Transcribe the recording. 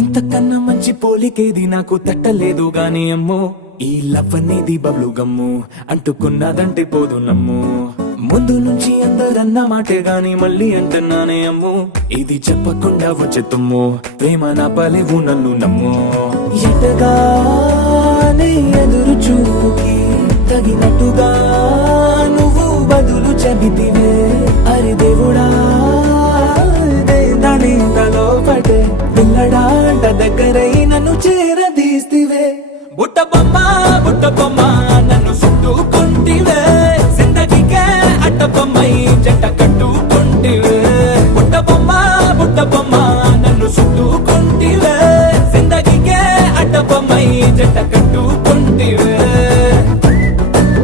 ఇంతకన్నా మంచి పోలికేది నాకు తట్టలేదు గాని అమ్మో, ఈ లవ్ అనేది బబ్లు గమ్ము, అంటుకున్నదంటే పోదు నమ్ము. ముందు నుంచి అందరన్న మాటే గాని మళ్ళీ అంటున్నానే అమ్ము, ఇది చెప్పకుండా వచ్చే తుమ్ము, ప్రేమ నా పలేవు నన్ను నమ్ము. ఎటగానే ఎదురు చూపుకి తగినట్టుగా నువ్వు బదులు చెబితివే, అరే దేవుడా దాని తలో పడే పిల్లడాంట దగ్గరై నన్ను చేరదీస్తివే. బుట్ట బొమ్మ నన్ను చుట్టూ